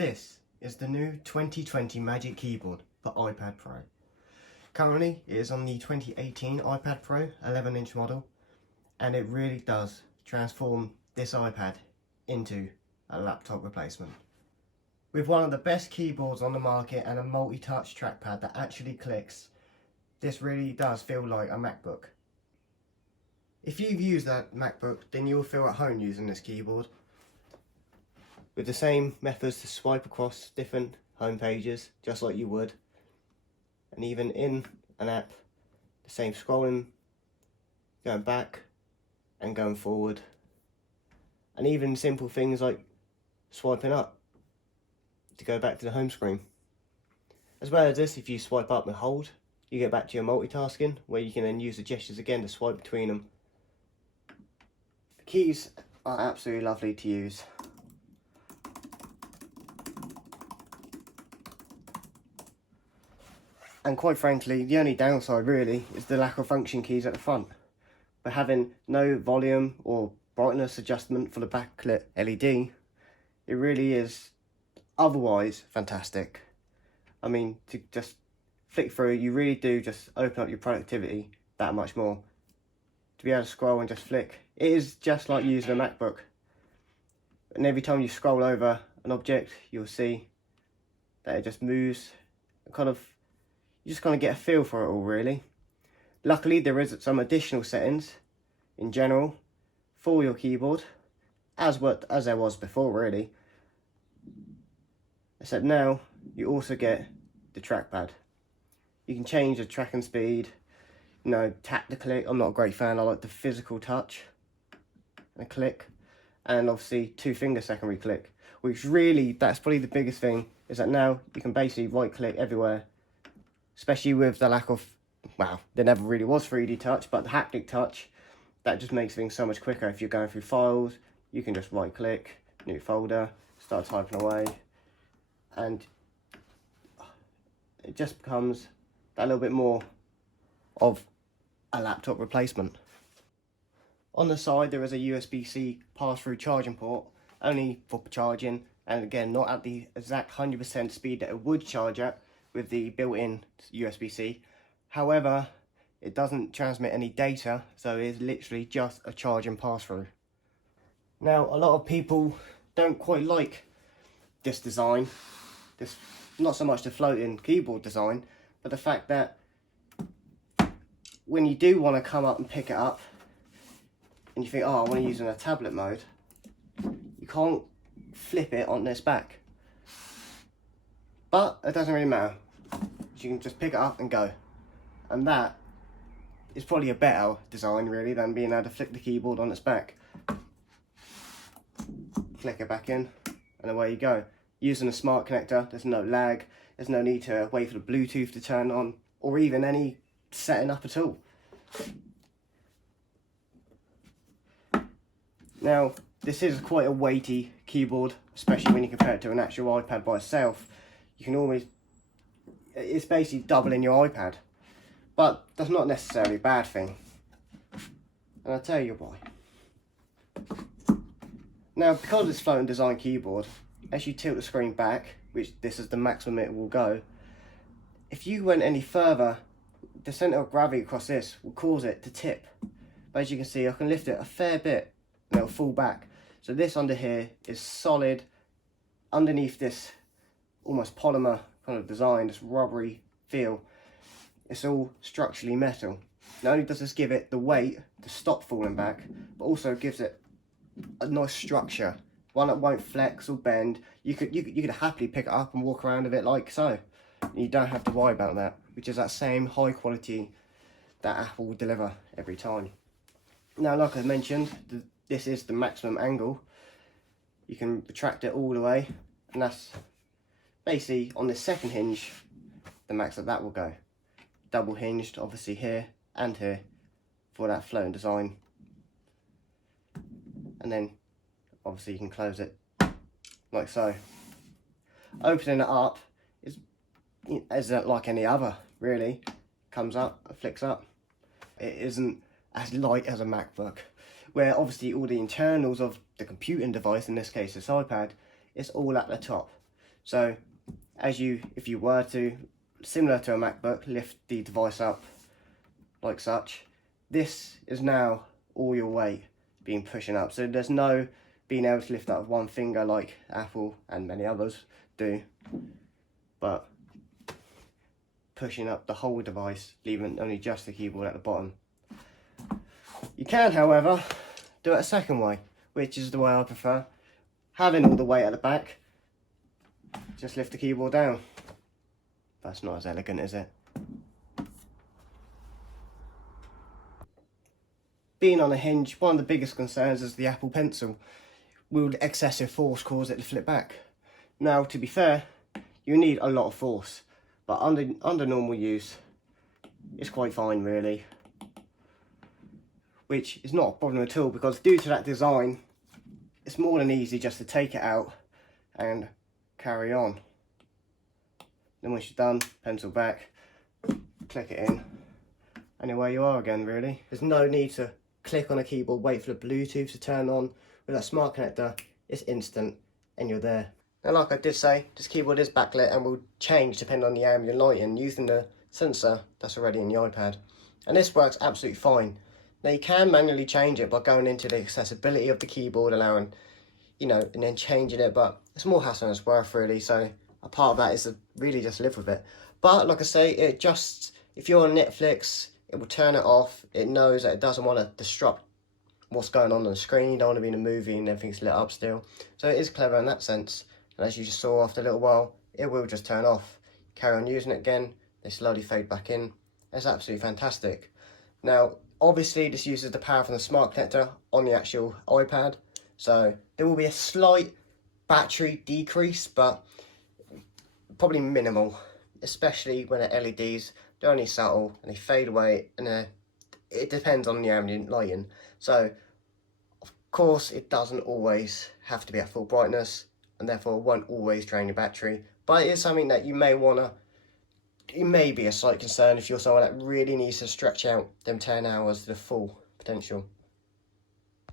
This is the new 2020 Magic Keyboard for iPad Pro. Currently it is on the 2018 iPad Pro 11-inch model, and it really does transform this iPad into a laptop replacement. With one of the best keyboards on the market and a multi-touch trackpad that actually clicks, this really does feel like a MacBook. If you've used that MacBook, then you'll feel at home using this keyboard, with the same methods to swipe across different home pages, just like you would. And even in an app, the same scrolling, going back and going forward. And even simple things like swiping up to go back to the home screen. As well as this, if you swipe up and hold, you get back to your multitasking, where you can then use the gestures again to swipe between them. The keys are absolutely lovely to use. And quite frankly, the only downside really is the lack of function keys at the front. But having no volume or brightness adjustment for the backlit LED, it really is otherwise fantastic. I mean, to just flick through, you really do just open up your productivity that much more. To be able to scroll and just flick, it is just like using a MacBook. And every time you scroll over an object, you'll see that it just moves, you just kind of get a feel for it all really. Luckily there is some additional settings in general for your keyboard, as there was before really. Except now you also get the trackpad. You can change the tracking speed, tap to click. I'm not a great fan, I like the physical touch and click, and obviously 2-finger secondary click, which really, that's probably the biggest thing, is that now you can basically right click everywhere. Especially with the lack of, well, there never really was 3D touch, but the haptic touch, that just makes things so much quicker. If you're going through files, you can just right click, new folder, start typing away, and it just becomes that little bit more of a laptop replacement. On the side there is a USB-C pass-through charging port, only for charging, and again not at the exact 100% speed that it would charge at with the built-in USB-C. However, it doesn't transmit any data, so it's literally just a charging pass-through. Now, a lot of people don't quite like this design, not so much the floating keyboard design, but the fact that when you do want to come up and pick it up, and you think, oh, I want to use it in a tablet mode, you can't flip it on this back. But it doesn't really matter. You can just pick it up and go. And that is probably a better design really than being able to flick the keyboard on its back. Click it back in and away you go. Using a smart connector, there's no lag, there's no need to wait for the Bluetooth to turn on or even any setting up at all. Now, this is quite a weighty keyboard, especially when you compare it to an actual iPad by itself. You can always, it's basically doubling your iPad, but that's not necessarily a bad thing, and I'll tell you why. Now, because it's floating design keyboard, as you tilt the screen back, which this is the maximum it will go, if you went any further, the centre of gravity across this will cause it to tip. But as you can see, I can lift it a fair bit and it'll fall back. So this under here is solid. Underneath this almost polymer kind of design, this rubbery feel, it's all structurally metal. Not only does this give it the weight to stop falling back, but also gives it a nice structure, one that won't flex or bend. You could happily pick it up and walk around with it like so. You don't have to worry about that, which is that same high quality that Apple will deliver every time. Now, like I mentioned, this is the maximum angle. You can retract it all the way, and that's basically on the second hinge, the max that will go. Double hinged, obviously here and here for that floating design. And then obviously you can close it like so. Opening it up is like any other really. Comes up, flicks up. It isn't as light as a MacBook, where obviously all the internals of the computing device, in this case this iPad, is all at the top. So if you were to, similar to a MacBook, lift the device up like such, this is now all your weight being pushing up. So there's no being able to lift up with one finger like Apple and many others do, but pushing up the whole device, leaving only just the keyboard at the bottom. You can, however, do it a second way, which is the way I prefer. Having all the weight at the back, just lift the keyboard down. That's not as elegant, is it? Being on a hinge, one of the biggest concerns is the Apple Pencil. Will excessive force cause it to flip back? Now, to be fair, you need a lot of force, but under normal use, it's quite fine really. Which is not a problem at all, because due to that design, it's more than easy just to take it out and carry on. Then once you're done, pencil back, click it in, and away you are again really. There's no need to click on a keyboard, wait for the Bluetooth to turn on. With that smart connector, it's instant and you're there. Now, like I did say, this keyboard is backlit and will change depending on the ambient lighting using the sensor that's already in the iPad. And this works absolutely fine. Now, you can manually change it by going into the accessibility of the keyboard, allowing, and then changing it, but it's more hassle than it's worth really. So a part of that is to really just live with it. But like I say, if you're on Netflix, it will turn it off. It knows that it doesn't want to disrupt what's going on the screen. You don't want to be in a movie and everything's lit up still. So it is clever in that sense. And as you just saw, after a little while, it will just turn off. Carry on using it again, they slowly fade back in. It's absolutely fantastic. Now, obviously this uses the power from the smart connector on the actual iPad. So there will be a slight battery decrease, but probably minimal, especially when the LEDs, they're only subtle and they fade away, and it depends on the ambient lighting. So, of course, it doesn't always have to be at full brightness, and therefore it won't always drain your battery. But it is something that you may be a slight concern if you're someone that really needs to stretch out them 10 hours to the full potential.